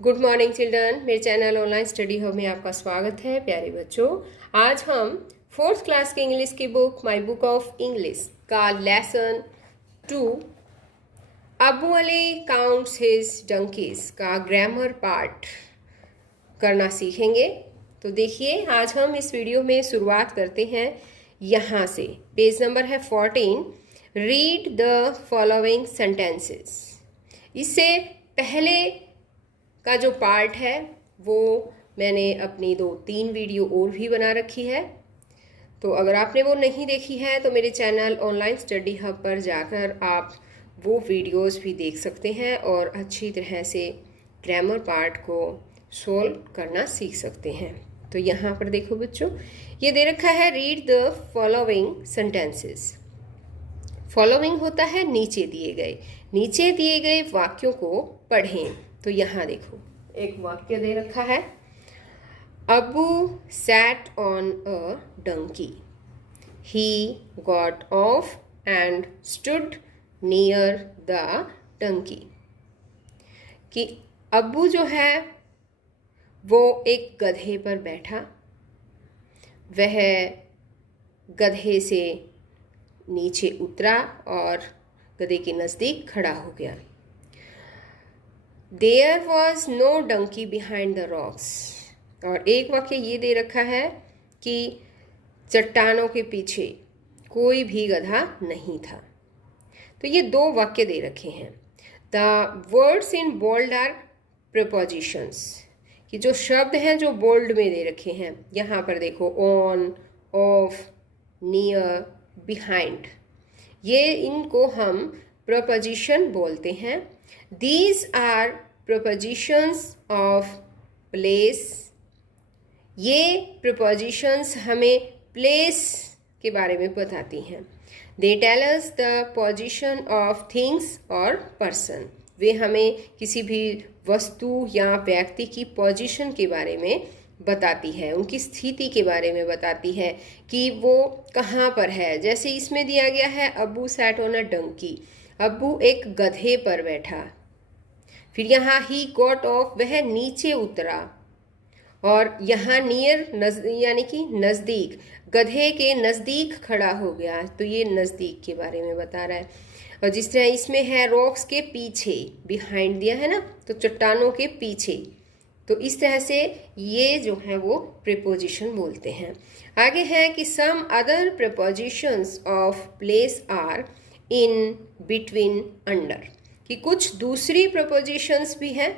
Good morning children. मेरे channel online study hub में आपका स्वागत है प्यारे बच्चों। आज हम फोर्थ क्लास की इंग्लिश की book my book of English का lesson 2 Abu Ali counts his donkeys का ग्रामर पार्ट करना सीखेंगे। तो देखिए, आज हम इस वीडियो में शुरुआत करते हैं यहाँ से। पेज नंबर है 14। Read the following sentences. इससे पहले का जो पार्ट है वो मैंने अपनी 2-3 वीडियो और भी बना रखी है। तो अगर आपने वो नहीं देखी है तो मेरे चैनल ऑनलाइन स्टडी हब पर जाकर आप वो वीडियोस भी देख सकते हैं और अच्छी तरह से ग्रामर पार्ट को सोल्व करना सीख सकते हैं। तो यहाँ पर देखो बच्चों, ये दे रखा है read the following sentences. Following होता है नीचे दिए गए वाक्यों को पढ़ें। तो यहाँ देखो, एक वाक्य दे रखा है, Abu sat on a donkey, he got off and stood near the donkey. कि अबू जो है वो एक गधे पर बैठा, वह गधे से नीचे उतरा और गधे के नज़दीक खड़ा हो गया। There was no donkey behind the rocks। और एक वाक्य ये दे रखा है कि चट्टानों के पीछे कोई भी गधा नहीं था। तो ये 2 वाक्य दे रखे हैं। The words in bold are prepositions। कि जो शब्द हैं जो बोल्ड में दे रखे हैं, यहाँ पर देखो, on, off, near, behind, ये इनको हम प्रपोजिशन बोलते हैं। These are prepositions of place। ये prepositions हमें place के बारे में बताती हैं। They tell us the position of things or person। वे हमें किसी भी वस्तु या व्यक्ति की पोजीशन के बारे में बताती है, उनकी स्थिति के बारे में बताती है कि वो कहाँ पर है। जैसे इसमें दिया गया है, Abu sat on a donkey, Abu एक गधे पर बैठा। फिर यहाँ ही गॉट ऑफ, वह नीचे उतरा। और यहाँ नियर यानी कि नज़दीक, गधे के नज़दीक खड़ा हो गया। तो ये नज़दीक के बारे में बता रहा है। और जिस तरह इसमें है रॉक्स के पीछे, बिहाइंड दिया है ना, तो चट्टानों के पीछे। तो इस तरह से ये जो है वो प्रीपोजिशन बोलते हैं। आगे है कि some other prepositions of place are in, between, under. कि कुछ दूसरी प्रपोजिशंस भी हैं।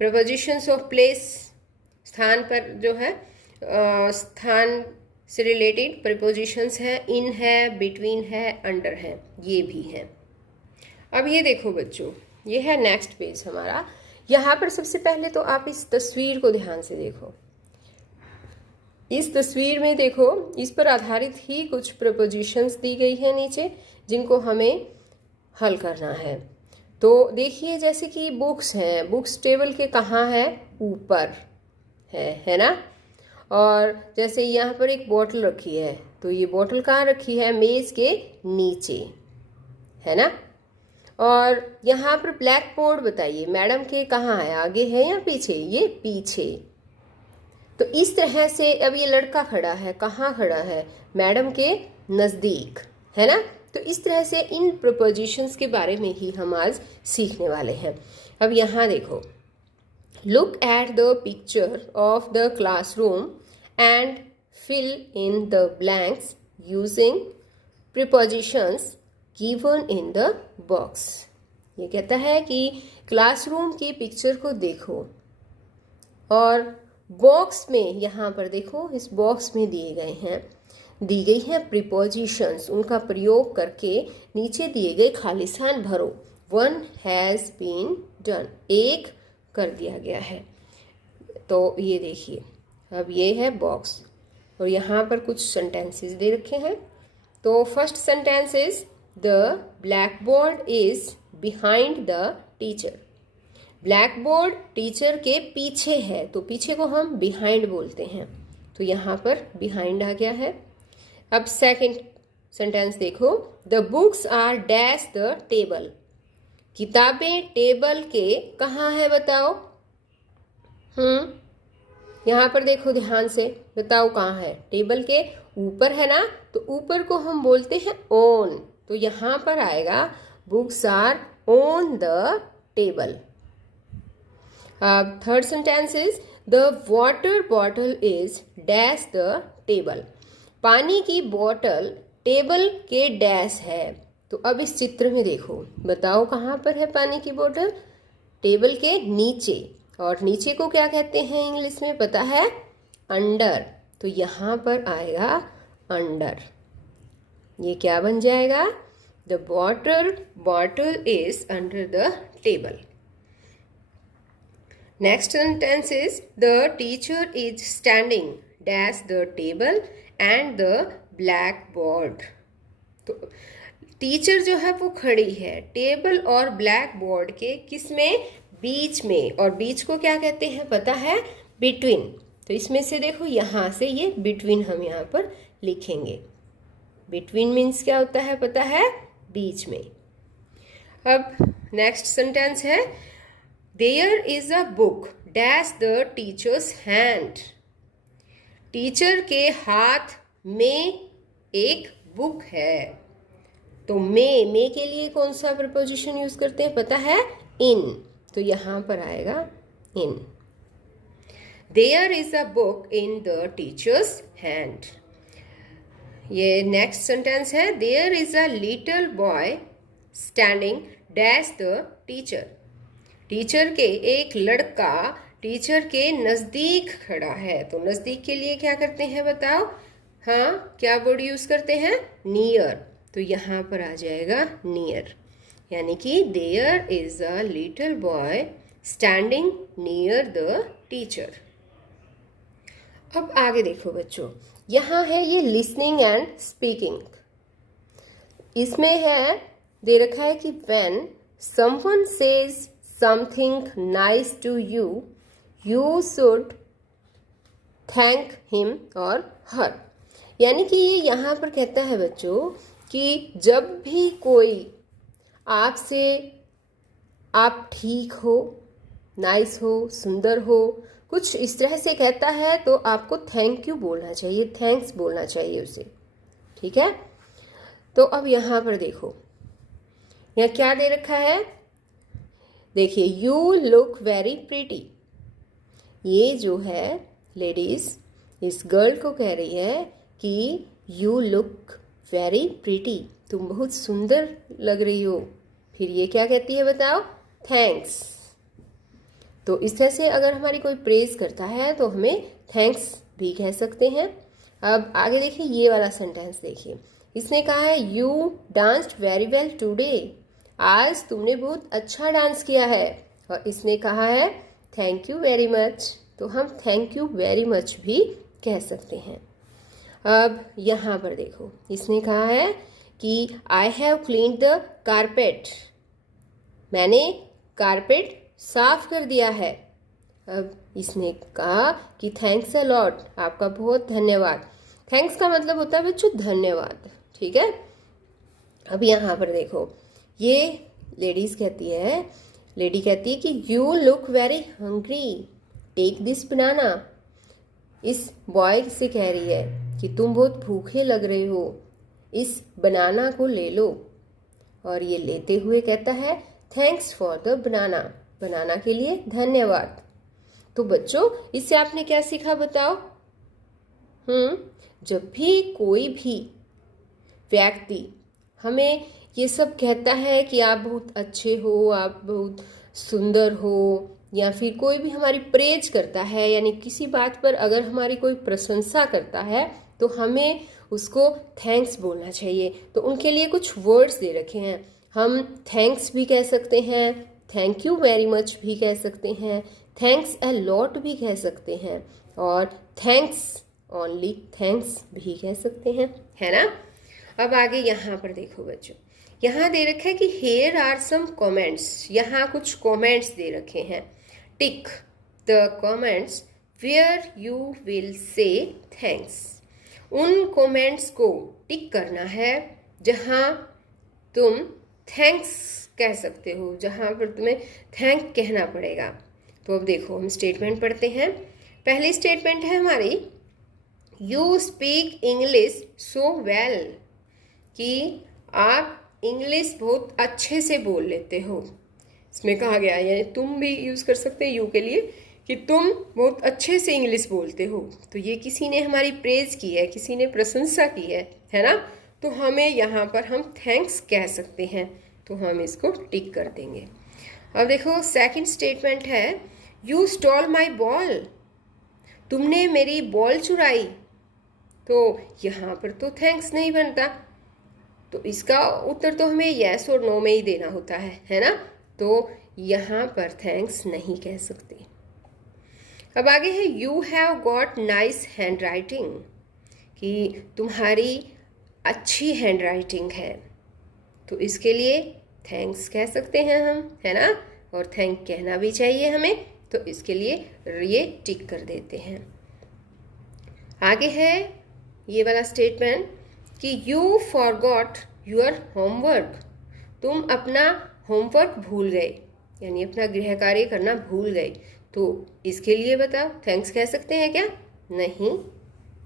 प्रपोजिशंस ऑफ प्लेस, स्थान पर जो है, स्थान से रिलेटेड प्रपोजिशंस हैं। इन है, बिटवीन है, अंडर है, ये भी हैं। अब ये देखो बच्चों, ये है नेक्स्ट पेज हमारा। यहाँ पर सबसे पहले तो आप इस तस्वीर को ध्यान से देखो। इस तस्वीर में देखो, इस पर आधारित ही कुछ प्रपोजिशंस दी गई हैं नीचे, जिनको हमें हल करना है। तो देखिए, जैसे कि बुक्स हैं, बुक्स टेबल के कहाँ है? ऊपर है ना। और जैसे यहाँ पर एक बोतल रखी है, तो ये बोतल कहाँ रखी है? मेज़ के नीचे, है ना। और यहाँ पर ब्लैक बोर्ड बताइए, मैडम के कहाँ है? आगे है या पीछे? ये पीछे। तो इस तरह से अब ये लड़का खड़ा है, कहाँ खड़ा है? मैडम के नज़दीक, है ना। तो इस तरह से इन प्रपोजिशंस के बारे में ही हम आज सीखने वाले हैं। अब यहाँ देखो, look at the picture of the classroom and fill in the blanks using prepositions given in the box. ये कहता है कि क्लासरूम की पिक्चर को देखो और बॉक्स में, यहाँ पर देखो, इस बॉक्स में दी गई हैं प्रीपोजिशंस। उनका प्रयोग करके नीचे दिए गए खालिस्तान भरो। 1 हैज़ बीन डन, एक कर दिया गया है। तो ये देखिए, अब ये है बॉक्स और यहाँ पर कुछ सेंटेंसेस दे रखे हैं। तो first sentence is, the black board is behind the teacher. Black board teacher के पीछे है, तो पीछे को हम बिहाइंड बोलते हैं। तो यहाँ पर बिहाइंड आ गया है। अब सेकंड सेंटेंस देखो, the books are dash the table. किताबें टेबल के कहाँ है बताओ? यहाँ पर देखो ध्यान से, बताओ कहाँ है? टेबल के ऊपर है ना, तो ऊपर को हम बोलते हैं ऑन, तो यहाँ पर आएगा books are on the table. Third sentence is the water bottle is dash the table. पानी की बोतल टेबल के डैश है। तो अब इस चित्र में देखो, बताओ कहाँ पर है पानी की बोतल? टेबल के नीचे, और नीचे को क्या कहते हैं इंग्लिश में पता है? अंडर। तो यहाँ पर आएगा अंडर। ये क्या बन जाएगा? The water bottle is under the table. Next sentence is the teacher is standing dash the table and the blackboard। तो टीचर जो है वो खड़ी है टेबल और ब्लैक बोर्ड के किस में? बीच में। और बीच को क्या कहते हैं पता है? बिटवीन। तो इसमें से देखो, यहाँ से ये बिटवीन हम यहाँ पर लिखेंगे। बिटवीन मीन्स क्या होता है पता है? बीच में। अब नेक्स्ट सेंटेंस है There is a book dash the teacher's hand। Teacher के हाथ में एक बुक है। तो मे के लिए कौन सा प्रपोजिशन यूज करते हैं पता है? इन। तो यहाँ पर आएगा इन। There is a book in the teacher's hand। ये नेक्स्ट सेंटेंस है There is a little boy standing dash the teacher। Teacher के एक लड़का टीचर के नज़दीक खड़ा है। तो नज़दीक के लिए क्या करते हैं बताओ? हाँ, क्या वर्ड यूज़ करते हैं? नियर। तो यहाँ पर आ जाएगा नियर, यानी कि there is a little boy standing near the teacher. अब आगे देखो बच्चों, यहाँ है ये लिसनिंग एंड स्पीकिंग। इसमें है दे रखा है कि when someone says something nice to you, you should thank him or her। यानी कि ये यहाँ पर कहता है बच्चों कि जब भी कोई आपसे आप ठीक हो, नाइस हो, सुंदर हो, कुछ इस तरह से कहता है तो आपको थैंक यू बोलना चाहिए, थैंक्स बोलना चाहिए उसे। ठीक है? तो अब यहाँ पर देखो, यहाँ क्या दे रखा है? देखिए, यू लुक वेरी प्रीटी। ये जो है लेडीज इस गर्ल को कह रही है कि यू लुक वेरी प्रीटी, तुम बहुत सुंदर लग रही हो। फिर ये क्या कहती है बताओ? थैंक्स। तो इस तरह से अगर हमारी कोई प्रेज करता है तो हमें थैंक्स भी कह सकते हैं। अब आगे देखिए, ये वाला सेंटेंस देखिए, इसने कहा है you danced very well today. आज तुमने बहुत अच्छा डांस किया है। और इसने कहा है थैंक यू वेरी मच। तो हम थैंक यू वेरी मच भी कह सकते हैं। अब यहाँ पर देखो, इसने कहा है कि I have cleaned the carpet. मैंने कारपेट साफ कर दिया है। अब इसने कहा कि थैंक्स अ लॉट, आपका बहुत धन्यवाद। थैंक्स का मतलब होता है बच्चों धन्यवाद। ठीक है? अब यहाँ पर देखो, ये लेडी कहती है कि you look very hungry, take this banana. इस बॉय से कह रही है कि तुम बहुत भूखे लग रहे हो, इस बनाना को ले लो। और ये लेते हुए कहता है थैंक्स फॉर द बनाना, बनाना के लिए धन्यवाद। तो बच्चों, इससे आपने क्या सीखा बताओ? जब भी कोई भी व्यक्ति हमें ये सब कहता है कि आप बहुत अच्छे हो, आप बहुत सुंदर हो, या फिर कोई भी हमारी प्रेज करता है, यानी किसी बात पर अगर हमारी कोई प्रशंसा करता है तो हमें उसको थैंक्स बोलना चाहिए। तो उनके लिए कुछ वर्ड्स दे रखे हैं। हम थैंक्स भी कह सकते हैं, थैंक यू वेरी मच भी कह सकते हैं, थैंक्स अ लॉट भी कह सकते हैं, और थैंक्स ओनली थैंक्स भी कह सकते हैं, है ना? अब आगे यहाँ पर देखो बच्चों, यहाँ दे रखा है कि हेयर आर सम कमेंट्स। यहाँ कुछ कमेंट्स दे रखे हैं। Tick the comments where you will say thanks. उन कमेंट्स को टिक करना है जहाँ तुम थैंक्स कह सकते हो, जहाँ पर तुम्हें थैंक कहना पड़ेगा। तो अब देखो हम स्टेटमेंट पढ़ते हैं। पहली स्टेटमेंट है हमारी, you speak English so well, कि आप इंग्लिश बहुत अच्छे से बोल लेते हो। इसमें कहा गया है, यानी तुम भी यूज़ कर सकते हैं यू के लिए, कि तुम बहुत अच्छे से इंग्लिश बोलते हो। तो ये किसी ने हमारी प्रेज की है, किसी ने प्रशंसा की है ना। तो हमें यहाँ पर हम थैंक्स कह सकते हैं, तो हम इसको टिक कर देंगे। अब देखो सेकंड स्टेटमेंट है, यू स्टॉल माई बॉल, तुमने मेरी बॉल चुराई। तो यहाँ पर तो थैंक्स नहीं बनता, तो इसका उत्तर तो हमें यस और नो में ही देना होता है ना। तो यहाँ पर थैंक्स नहीं कह सकते। अब आगे है, you have got nice hand writing, कि तुम्हारी अच्छी हैंड राइटिंग है। तो इसके लिए थैंक्स कह सकते हैं हम, है ना, और थैंक कहना भी चाहिए हमें, तो इसके लिए ये टिक कर देते हैं। आगे है ये वाला स्टेटमेंट कि यू फॉरगॉट योर होमवर्क, तुम अपना होमवर्क भूल गए, यानी अपना गृह कार्य करना भूल गए। तो इसके लिए बताओ थैंक्स कह सकते हैं क्या? नहीं,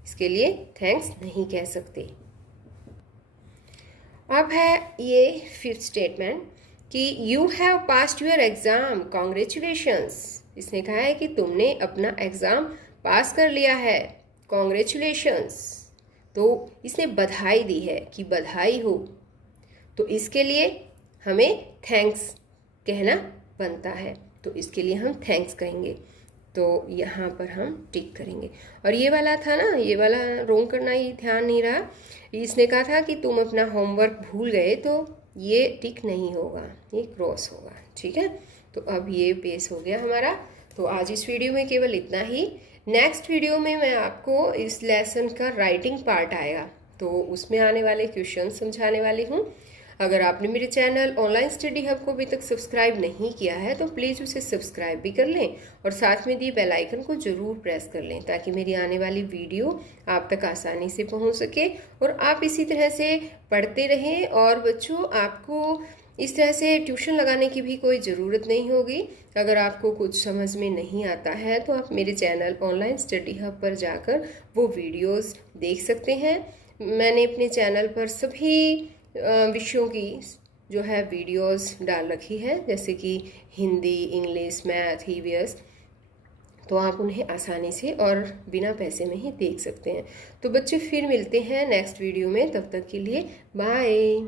इसके लिए थैंक्स नहीं कह सकते। अब है ये फिफ्थ स्टेटमेंट कि you have passed your exam, congratulations. इसने कहा है कि तुमने अपना एग्जाम पास कर लिया है, कॉन्ग्रेचुलेशंस। तो इसने बधाई दी है कि बधाई हो, तो इसके लिए हमें थैंक्स कहना बनता है, तो इसके लिए हम थैंक्स कहेंगे। तो यहाँ पर हम टिक करेंगे। और ये वाला था ना, ये वाला रोंग करना ही ध्यान नहीं रहा। इसने कहा था कि तुम अपना होमवर्क भूल गए, तो ये टिक नहीं होगा, ये क्रॉस होगा। ठीक है, तो अब ये पेश हो गया हमारा। तो आज इस वीडियो में केवल इतना ही। नेक्स्ट वीडियो में मैं आपको इस लेसन का राइटिंग पार्ट आएगा, तो उसमें आने वाले क्वेश्चन समझाने वाली हूँ। अगर आपने मेरे चैनल ऑनलाइन स्टडी हब को अभी तक सब्सक्राइब नहीं किया है तो प्लीज़ उसे सब्सक्राइब भी कर लें और साथ में दिए बेल आइकन को ज़रूर प्रेस कर लें, ताकि मेरी आने वाली वीडियो आप तक आसानी से पहुंच सके और आप इसी तरह से पढ़ते रहें। और बच्चों, आपको इस तरह से ट्यूशन लगाने की भी कोई ज़रूरत नहीं होगी। अगर आपको कुछ समझ में नहीं आता है तो आप मेरे चैनल ऑनलाइन स्टडी हब पर जाकर वो वीडियोस देख सकते हैं। मैंने अपने चैनल पर सभी विषयों की जो है वीडियोस डाल रखी है, जैसे कि हिंदी, इंग्लिश, मैथ, ईवीएस, तो आप उन्हें आसानी से और बिना पैसे में ही देख सकते हैं। तो बच्चे फिर मिलते हैं नेक्स्ट वीडियो में, तब तक के लिए बाय।